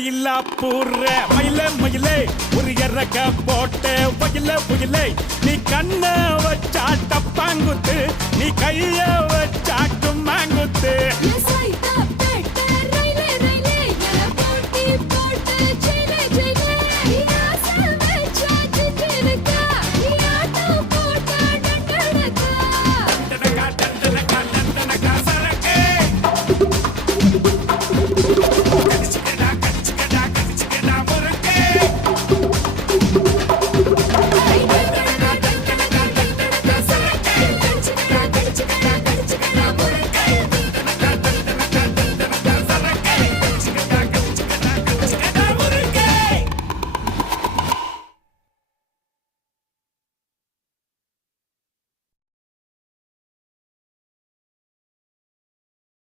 மயிலா பூர்ற மயிலே மயிலே ஒரு இறக்க போட்டு வயிலே புயிலே நீ கண்ண வச்சா டப்பாங்குத்து நீ கைய வச்சா கும்மாங்குத்து